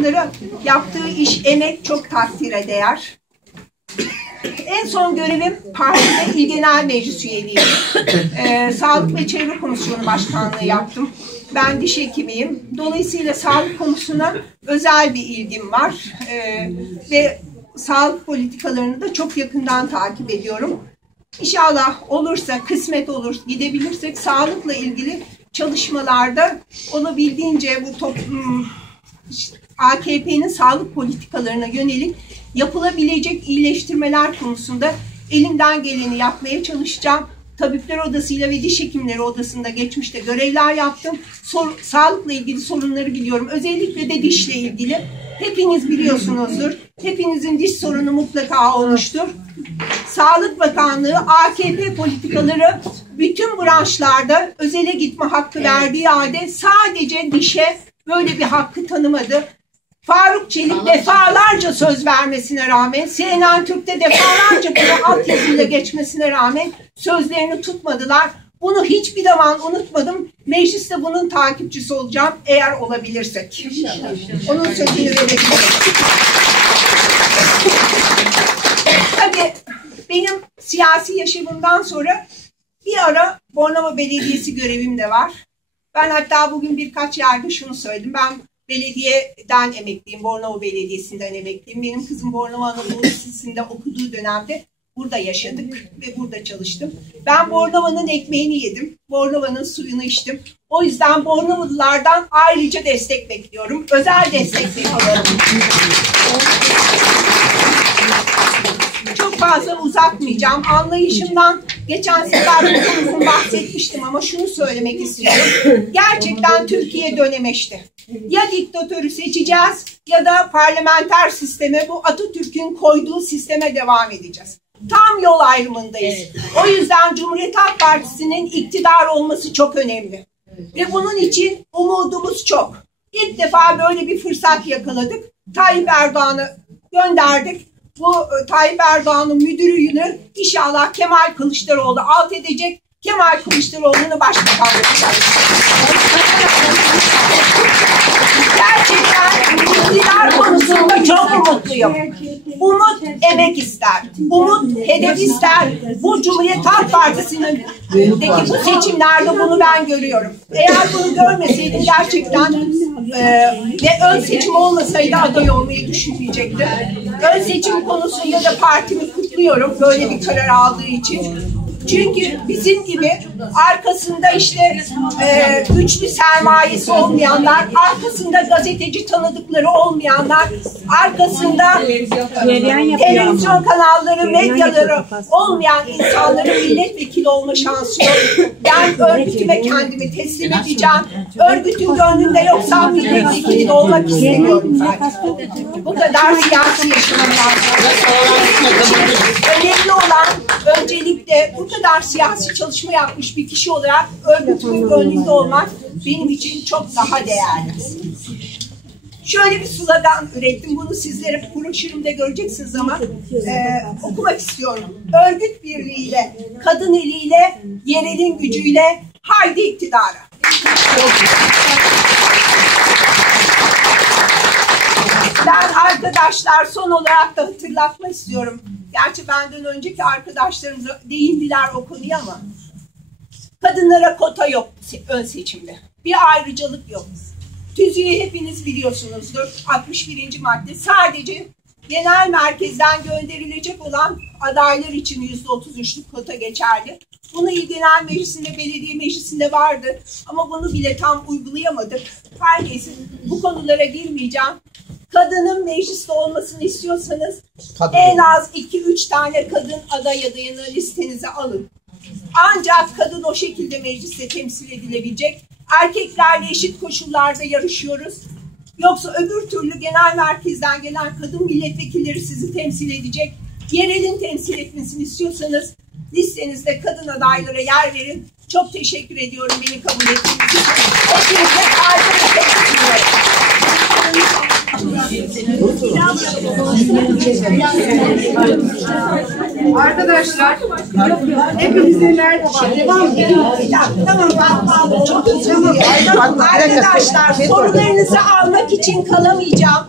kadınlara yaptığı iş, emek çok takdire değer. En son görevim partide İl Genel Meclis üyeliğiydi. Ee, Sağlık ve Çevre Komisyonu Başkanlığı yaptım. Ben diş hekimiyim. Dolayısıyla sağlık konusuna özel bir ilgim var. Ee, ve sağlık politikalarını da çok yakından takip ediyorum. İnşallah olursa, kısmet olur, gidebilirsek sağlıkla ilgili çalışmalarda olabildiğince bu toplum AKP'nin sağlık politikalarına yönelik yapılabilecek iyileştirmeler konusunda elimden geleni yapmaya çalışacağım. Tabipler Odası'yla ve Diş Hekimleri Odası'nda geçmişte görevler yaptım. Sor, sağlıkla ilgili sorunları biliyorum. Özellikle de dişle ilgili. Hepiniz biliyorsunuzdur. Hepinizin diş sorunu mutlaka olmuştur. Sağlık Bakanlığı AKP politikaları bütün branşlarda özele gitme hakkı verdiği halde sadece dişe böyle bir hakkı tanımadı. Faruk Çelik defalarca söz vermesine rağmen, CNN Türk'te defalarca bunu altyazıyla geçmesine rağmen sözlerini tutmadılar. Bunu hiçbir zaman unutmadım. Mecliste bunun takipçisi olacağım eğer olabilirsek. Onun sözünü verebilirim. Tabii benim siyasi yaşamımdan sonra bir ara Bornova Belediyesi görevim de var. Ben hatta bugün birkaç yerde şunu söyledim. Ben belediyeden emekliyim. Bornova Belediyesi'nden emekliyim. Benim kızım Bornova Anadolu Lisesi'nde okuduğu dönemde burada yaşadık ve burada çalıştım. Ben Bornova'nın ekmeğini yedim. Bornova'nın suyunu içtim. O yüzden Bornovalılardan ayrıca destek bekliyorum. Özel destek bekliyorum. Çok fazla uzatmayacağım. Anlayışımdan geçen sefer bu konusunu bahsetmiştim ama şunu söylemek istiyorum. Gerçekten Türkiye dönemeçti. Ya diktatörü seçeceğiz ya da parlamenter sisteme bu Atatürk'ün koyduğu sisteme devam edeceğiz. Tam yol ayrımındayız. O yüzden Cumhuriyet Halk Partisi'nin iktidar olması çok önemli. Ve bunun için umudumuz çok. İlk defa böyle bir fırsat yakaladık. Tayyip Erdoğan'ı gönderdik. Bu e, Tayyip Erdoğan'ın müdürüyünü inşallah Kemal Kılıçdaroğlu alt edecek. Kemal Kılıçdaroğlu'nu başbakan yapacak. Gerçekten iktidar umutluyum. Umut emek ister. Umut hedef ister. Bu Cumhuriyet Halk Partisi'nin bu seçimlerde bunu ben görüyorum. Eğer bunu görmeseydim gerçekten e, ve ön seçim olmasaydı aday olmayı düşünmeyecektim. Ön seçim konusunda da partimi kutluyorum böyle bir karar aldığı için. Çünkü bizim gibi arkasında işte e, güçlü sermayesi olmayanlar, arkasında gazeteci tanıdıkları olmayanlar, arkasında televizyon kanalları, medyaları olmayan insanların milletvekili olma şansı yok. Ben örgütüme kendimi teslim edeceğim. Örgütün gönlünde yoksa milletvekili de olmak istemiyorum zaten. Bu kadar siyasi yaşamam lazım. Önemli olan bu kadar siyasi çalışma yapmış bir kişi olarak örgütümün gönlünde olmak benim için çok daha değerli. Şöyle bir slogan ürettim. Bunu sizlere broşürümde göreceksiniz ama e, okumak istiyorum. Örgüt birliğiyle, kadın eliyle, yerelin gücüyle haydi iktidara. Ben arkadaşlar son olarak da hatırlatma istiyorum. Gerçi benden önceki arkadaşlarımız değindiler o konuya ama kadınlara kota yok ön seçimde. Bir ayrıcalık yok. Tüzüğü hepiniz biliyorsunuzdur. 61. madde sadece genel merkezden gönderilecek olan adaylar için %33'lük kota geçerli. Bunu İl Genel Meclisi'nde, Belediye Meclisi'nde vardı. Ama bunu bile tam uygulayamadık. Her bu konulara girmeyeceğim kadının mecliste olmasını istiyorsanız kadın. en az 2-3 tane kadın aday adayını listenize alın. Ancak kadın o şekilde mecliste temsil edilebilecek. Erkeklerle eşit koşullarda yarışıyoruz. Yoksa öbür türlü genel merkezden gelen kadın milletvekilleri sizi temsil edecek. Yerelin temsil etmesini istiyorsanız listenizde kadın adaylara yer verin. Çok teşekkür ediyorum beni kabul ettiğiniz için. Hepinize Arkadaşlar hepinize merhaba. Devam edelim. Tamam çok özür dilerim. Arkadaşlar sorularınızı almak için kalamayacağım.